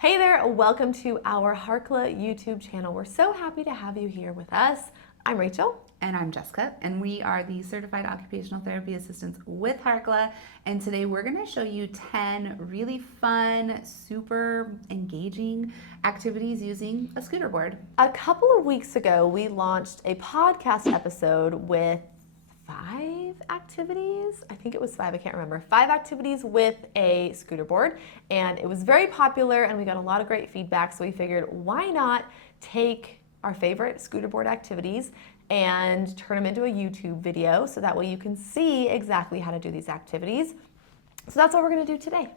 Hey there, welcome to our Harkla YouTube channel. We're so happy to have you here with us. I'm Rachel. And I'm Jessica, and we are the Certified Occupational Therapy Assistants with Harkla. And today we're going to show you 10 really fun, super engaging activities using a scooter board. A couple of weeks ago, we launched a podcast episode with 5 activities. I think it was 5, I can't remember. 5 activities with a scooter board, and it was very popular and we got a lot of great feedback, so we figured why not take our favorite scooter board activities and turn them into a YouTube video so that way you can see exactly how to do these activities. So that's what we're going to do today.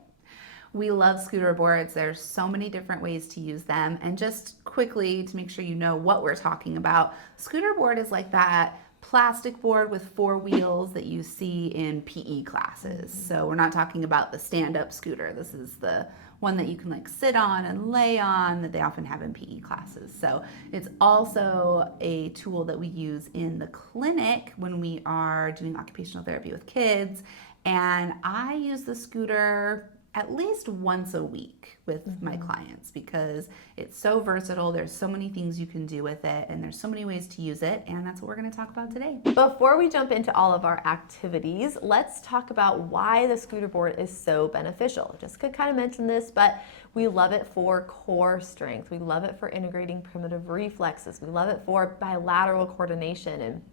We love scooter boards. There's so many different ways to use them. And just quickly to make sure you know what we're talking about, scooter board is like that plastic board with 4 wheels that you see in PE classes. So we're not talking about the stand-up scooter. This is the one that you can like sit on and lay on that they often have in PE classes. So it's also a tool that we use in the clinic when we are doing occupational therapy with kids. And I use the scooter at least once a week with my clients because it's so versatile. There's so many things you can do with it, and there's so many ways to use it, and that's what we're going to talk about today. Before we jump into all of our activities, let's talk about why the scooter board is so beneficial. Jessica kind of mentioned this, but we love it for core strength. We love it for integrating primitive reflexes. We love it for bilateral coordination and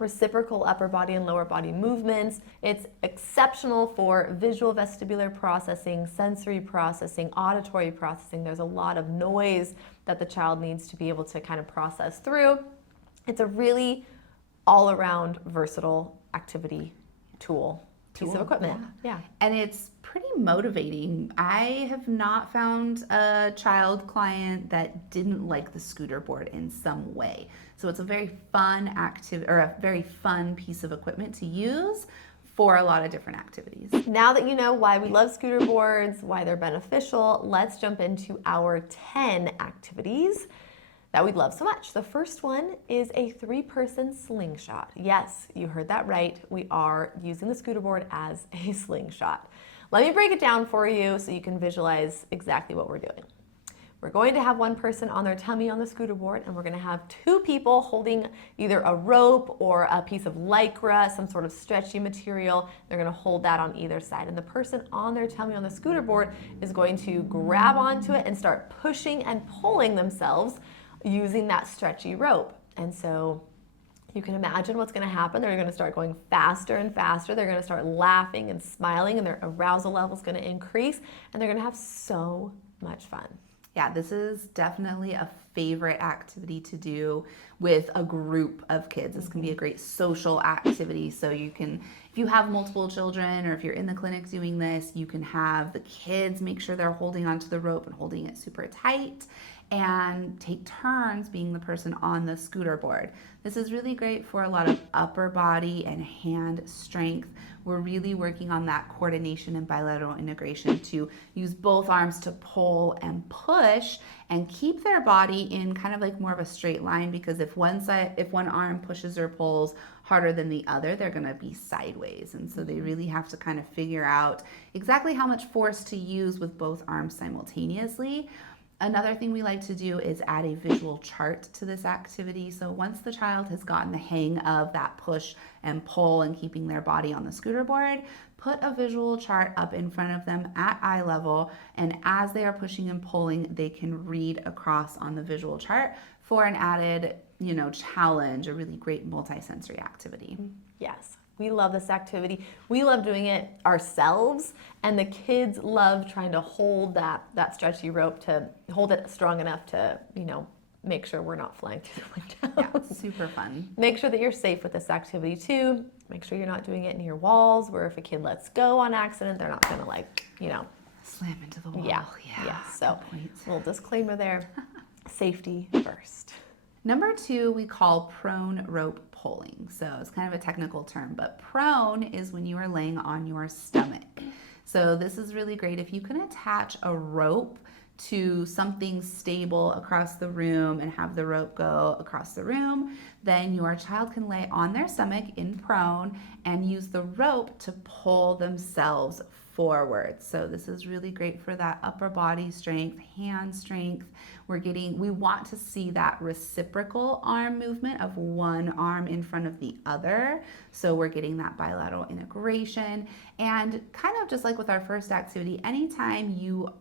reciprocal upper body and lower body movements. It's exceptional for visual vestibular processing, sensory processing, auditory processing. There's a lot of noise that the child needs to be able to kind of process through. It's a really all-around versatile activity piece of equipment. Yeah. And it's pretty motivating. I have not found a child client that didn't like the scooter board in some way. So it's a very fun a very fun piece of equipment to use for a lot of different activities. Now that you know why we love scooter boards, why they're beneficial, let's jump into our 10 activities that we'd love so much. The first one is a 3-person slingshot. Yes, you heard that right. We are using the scooter board as a slingshot. Let me break it down for you so you can visualize exactly what we're doing. We're going to have one person on their tummy on the scooter board, and we're going to have 2 people holding either a rope or a piece of lycra, some sort of stretchy material. They're going to hold that on either side, and the person on their tummy on the scooter board is going to grab onto it and start pushing and pulling themselves using that stretchy rope. And so you can imagine what's going to happen. They're going to start going faster and faster. They're going to start laughing and smiling, and their arousal level is going to increase, and they're going to have so much fun. Yeah, this is definitely a favorite activity to do with a group of kids. This can be a great social activity. So you can, if you have multiple children or if you're in the clinic doing this, you can have the kids make sure they're holding onto the rope and holding it super tight and take turns being the person on the scooter board. This is really great for a lot of upper body and hand strength. We're really working on that coordination and bilateral integration to use both arms to pull and push and keep their body in kind of like more of a straight line, because if one arm pushes or pulls harder than the other, they're going to be sideways. And so they really have to kind of figure out exactly how much force to use with both arms simultaneously. Another thing we like to do is add a visual chart to this activity. So once the child has gotten the hang of that push and pull and keeping their body on the scooter board, put a visual chart up in front of them at eye level, and as they are pushing and pulling, they can read across on the visual chart for an added, challenge, a really great multisensory activity. Yes. We love this activity. We love doing it ourselves, and the kids love trying to hold that stretchy rope, to hold it strong enough to, make sure we're not flying through the window. Yeah, super fun. Make sure that you're safe with this activity too. Make sure you're not doing it near walls where if a kid lets go on accident, they're not gonna slam into the wall. Yeah. So little disclaimer there, safety first. Number 2, we call prone rope pulling. So it's kind of a technical term, but prone is when you are laying on your stomach. So this is really great if you can attach a rope to something stable across the room and have the rope go across the room, then your child can lay on their stomach in prone and use the rope to pull themselves forward. So this is really great for that upper body strength, hand strength. We want to see that reciprocal arm movement of one arm in front of the other. So we're getting that bilateral integration. And kind of just like with our first activity, anytime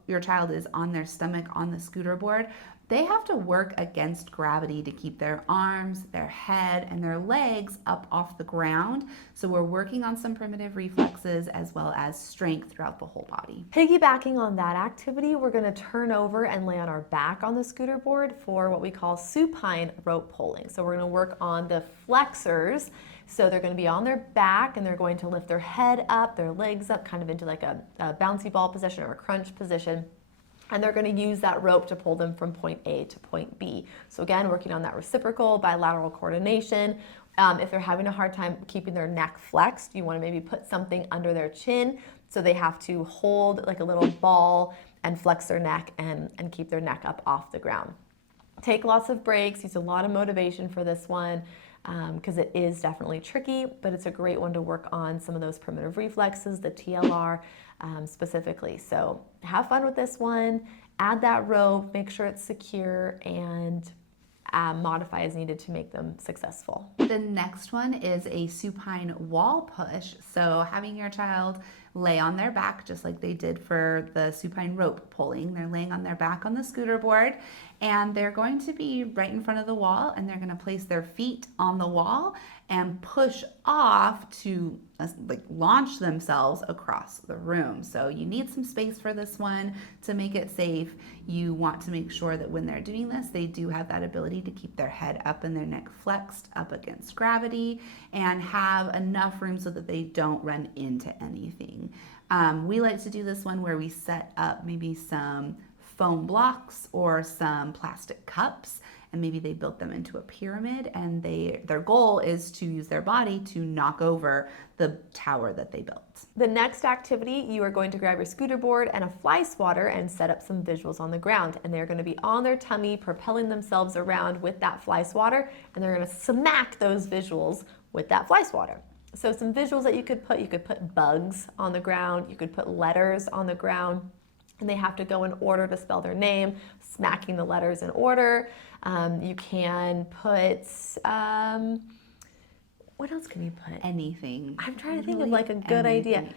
your child is on their stomach on the scooter board, they have to work against gravity to keep their arms, their head, and their legs up off the ground. So we're working on some primitive reflexes as well as strength throughout the whole body. Piggybacking on that activity, we're going to turn over and lay on our back on the scooter board for what we call supine rope pulling. So we're going to work on the flexors. So they're going to be on their back and they're going to lift their head up, their legs up, kind of into like a bouncy ball position or a crunch position. And they're going to use that rope to pull them from point A to point B. So again, working on that reciprocal bilateral coordination. If they're having a hard time keeping their neck flexed, you want to maybe put something under their chin so they have to hold like a little ball and flex their neck and keep their neck up off the ground. Take lots of breaks, use a lot of motivation for this one because it is definitely tricky, but it's a great one to work on some of those primitive reflexes, the TLR specifically. So have fun with this one, add that rope, make sure it's secure, and modify as needed to make them successful. The next one is a supine wall push. So having your child lay on their back just like they did for the supine rope pulling. They're laying on their back on the scooter board and they're going to be right in front of the wall and they're going to place their feet on the wall and push off to like launch themselves across the room. So you need some space for this one to make it safe. You want to make sure that when they're doing this, they do have that ability to keep their head up and their neck flexed up against gravity and have enough room so that they don't run into anything. We like to do this one where we set up maybe some foam blocks or some plastic cups, and maybe they built them into a pyramid, and their goal is to use their body to knock over the tower that they built. The next activity, you are going to grab your scooter board and a fly swatter and set up some visuals on the ground, and they're going to be on their tummy propelling themselves around with that fly swatter, and they're going to smack those visuals with that fly swatter. So some visuals that you could put bugs on the ground, you could put letters on the ground, and they have to go in order to spell their name, smacking the letters in order. You can put, what else can you put? Anything. I'm trying to think of like a good idea.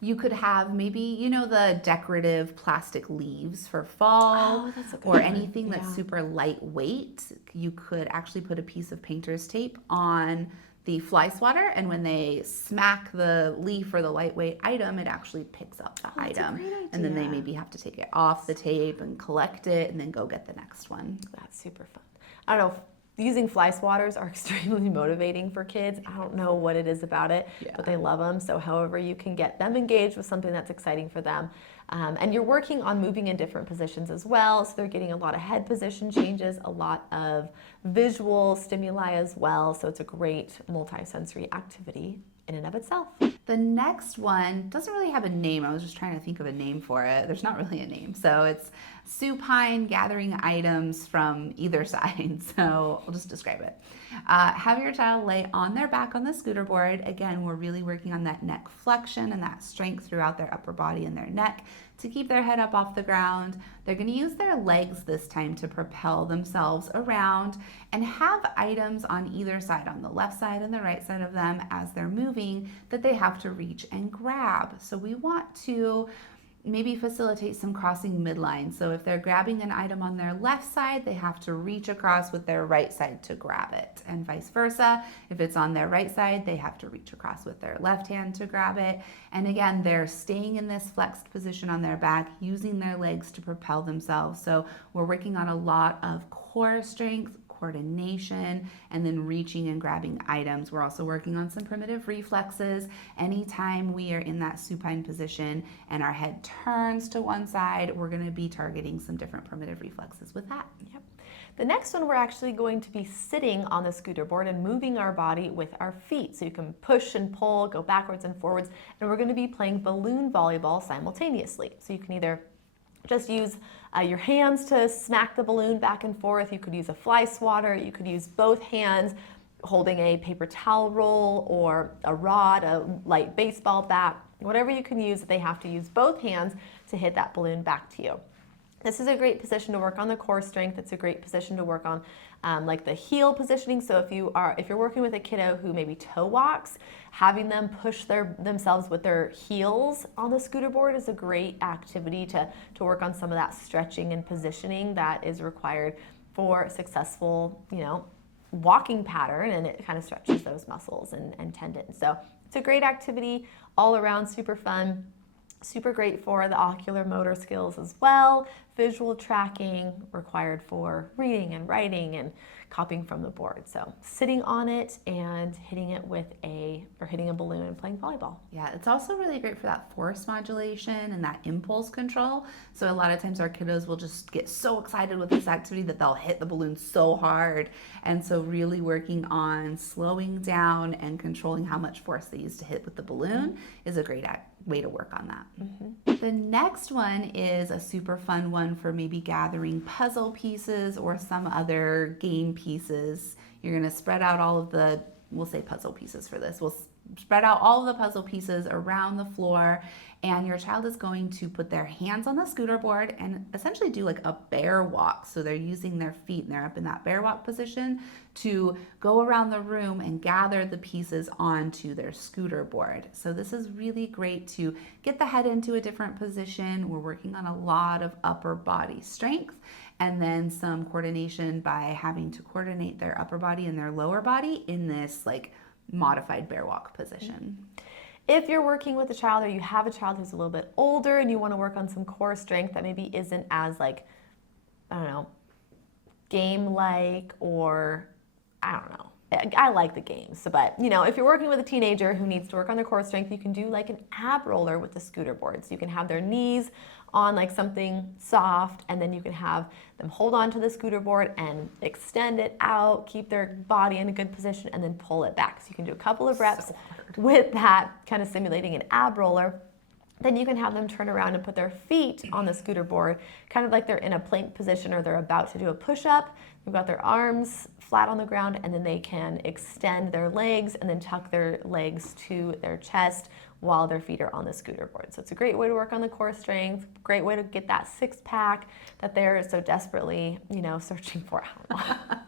You could have maybe, the decorative plastic leaves for fall. Oh, that's a good or one. anything that's super lightweight. You could actually put a piece of painter's tape on the fly swatter, and when they smack the leaf or the lightweight item, it actually picks up the item. And then they maybe have to take it off the tape and collect it and then go get the next one. That's super fun. I don't know, using fly swatters are extremely motivating for kids. I don't know what it is about it, but they love them. So however you can get them engaged with something that's exciting for them. And you're working on moving in different positions as well. So they're getting a lot of head position changes, a lot of visual stimuli as well. So it's a great multi-sensory activity in and of itself. The next one doesn't really have a name. I was just trying to think of a name for it. There's not really a name. So it's supine gathering items from either side. So I'll just describe it. Have your child lay on their back on the scooter board. Again, we're really working on that neck flexion and that strength throughout their upper body and their neck to keep their head up off the ground. They're going to use their legs this time to propel themselves around and have items on either side, on the left side and the right side of them as they're moving, that they have to reach and grab. So we want to maybe facilitate some crossing midline. So if they're grabbing an item on their left side, they have to reach across with their right side to grab it, and vice versa. If it's on their right side, they have to reach across with their left hand to grab it. And again, they're staying in this flexed position on their back, using their legs to propel themselves. So we're working on a lot of core strength, coordination, and then reaching and grabbing items. We're also working on some primitive reflexes. Anytime we are in that supine position and our head turns to one side, we're going to be targeting some different primitive reflexes with that. Yep. The next one, we're actually going to be sitting on the scooter board and moving our body with our feet. So you can push and pull, go backwards and forwards, and we're going to be playing balloon volleyball simultaneously. So you can either just use your hands to smack the balloon back and forth. You could use a fly swatter. You could use both hands holding a paper towel roll or a rod, a light baseball bat. whatever you can use, they have to use both hands to hit that balloon back to you. This is a great position to work on the core strength. It's a great position to work on like the heel positioning. So if you're working with a kiddo who maybe toe walks, having them push themselves with their heels on the scooter board is a great activity to work on some of that stretching and positioning that is required for a successful, walking pattern, and it kind of stretches those muscles and tendons. So it's a great activity all around, super fun. Super great for the ocular motor skills as well. Visual tracking required for reading and writing and copying from the board. So sitting on it and hitting a balloon and playing volleyball. Yeah, it's also really great for that force modulation and that impulse control. So a lot of times our kiddos will just get so excited with this activity that they'll hit the balloon so hard. And so really working on slowing down and controlling how much force they use to hit with the balloon is a great way to work on that. Mm-hmm. The next one is a super fun one for maybe gathering puzzle pieces or some other game pieces. You're going to spread out all of the, we'll say puzzle pieces for this. We'll spread out all of the puzzle pieces around the floor, and your child is going to put their hands on the scooter board and essentially do like a bear walk. So they're using their feet and they're up in that bear walk position to go around the room and gather the pieces onto their scooter board. So this is really great to get the head into a different position. We're working on a lot of upper body strength and then some coordination by having to coordinate their upper body and their lower body in this like modified bear walk position. If you're working with a child or you have a child who's a little bit older and you want to work on some core strength that maybe isn't as game-like, or I don't know. I like the games, but if you're working with a teenager who needs to work on their core strength, you can do like an ab roller with the scooter board. So you can have their knees on like something soft, and then you can have them hold on to the scooter board and extend it out, keep their body in a good position, and then pull it back. So you can do a couple of reps with that, kind of simulating an ab roller. Then you can have them turn around and put their feet on the scooter board, kind of like they're in a plank position or they're about to do a push-up. They've got their arms flat on the ground, and then they can extend their legs and then tuck their legs to their chest while their feet are on the scooter board. So it's a great way to work on the core strength, great way to get that six-pack that they're so desperately, searching for. I don't know.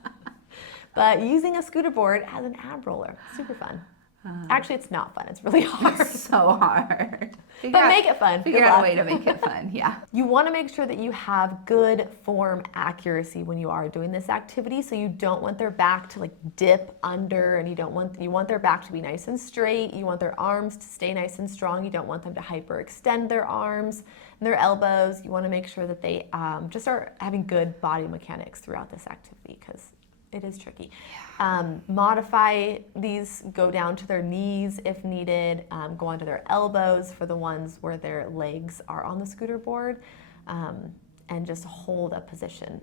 But using a scooter board as an ab roller, super fun. Actually, it's not fun. It's really hard. It's so hard. Make it fun. Figure out a way to make it fun, yeah. You want to make sure that you have good form accuracy when you are doing this activity. So you don't want their back to like dip under, and you want their back to be nice and straight. You want their arms to stay nice and strong. You don't want them to hyperextend their arms and their elbows. You want to make sure that they just are having good body mechanics throughout this activity, because it is tricky. Modify these, go down to their knees if needed, go onto their elbows for the ones where their legs are on the scooter board, and just hold a position.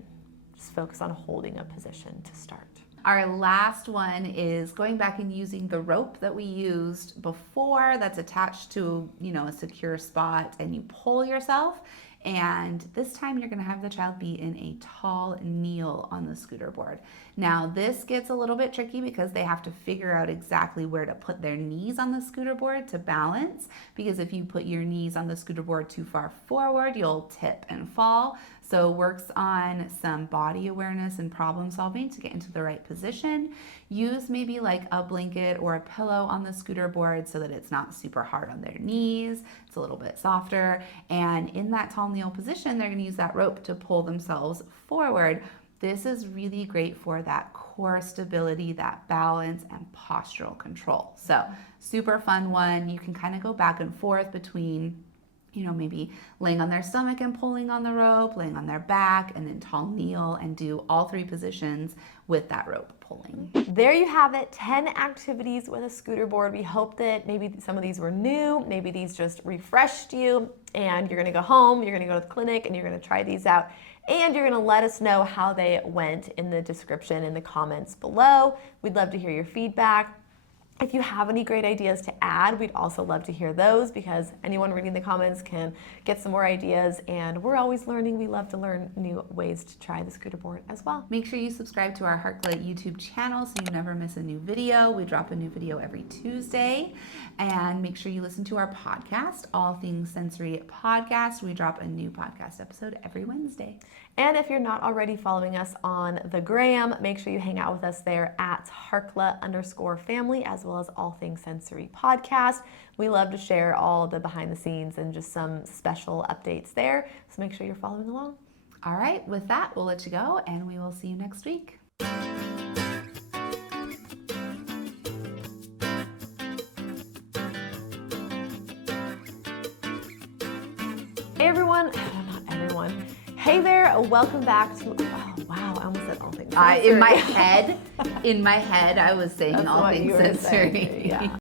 Just focus on holding a position to start. Our last one is going back and using the rope that we used before that's attached to, a secure spot, and you pull yourself. And this time you're going to have the child be in a tall kneel on the scooter board. Now this gets a little bit tricky because they have to figure out exactly where to put their knees on the scooter board to balance, because if you put your knees on the scooter board too far forward, you'll tip and fall. So works on some body awareness and problem solving to get into the right position. Use maybe like a blanket or a pillow on the scooter board so that it's not super hard on their knees. It's a little bit softer. And in that tall kneel position, they're going to use that rope to pull themselves forward. This is really great for that core stability, that balance, and postural control. So super fun one. You can kind of go back and forth between maybe laying on their stomach and pulling on the rope, laying on their back, and then tall kneel, and do all three positions with that rope pulling. There you have it, 10 activities with a scooter board. We hope that maybe some of these were new, maybe these just refreshed you, and you're gonna go home, you're gonna go to the clinic, and you're gonna try these out. And you're gonna let us know how they went in the description, in the comments below. We'd love to hear your feedback. If you have any great ideas to add, we'd also love to hear those, because anyone reading the comments can get some more ideas, and we're always learning. We love to learn new ways to try the scooter board as well. Make sure you subscribe to our Harkla YouTube channel so you never miss a new video. We drop a new video every Tuesday. And make sure you listen to our podcast, All Things Sensory Podcast. We drop a new podcast episode every Wednesday. And if you're not already following us on the gram, make sure you hang out with us there at Harkla_family, as well as All Things Sensory Podcast. We love to share all the behind the scenes and just some special updates there. So make sure you're following along. All right, with that, we'll let you go, and we will see you next week. Hey everyone, not everyone. Hey there, welcome back to, oh wow, I almost said All Things Sensory. In my head, I was saying That's All what Things you were Sensory. saying, yeah.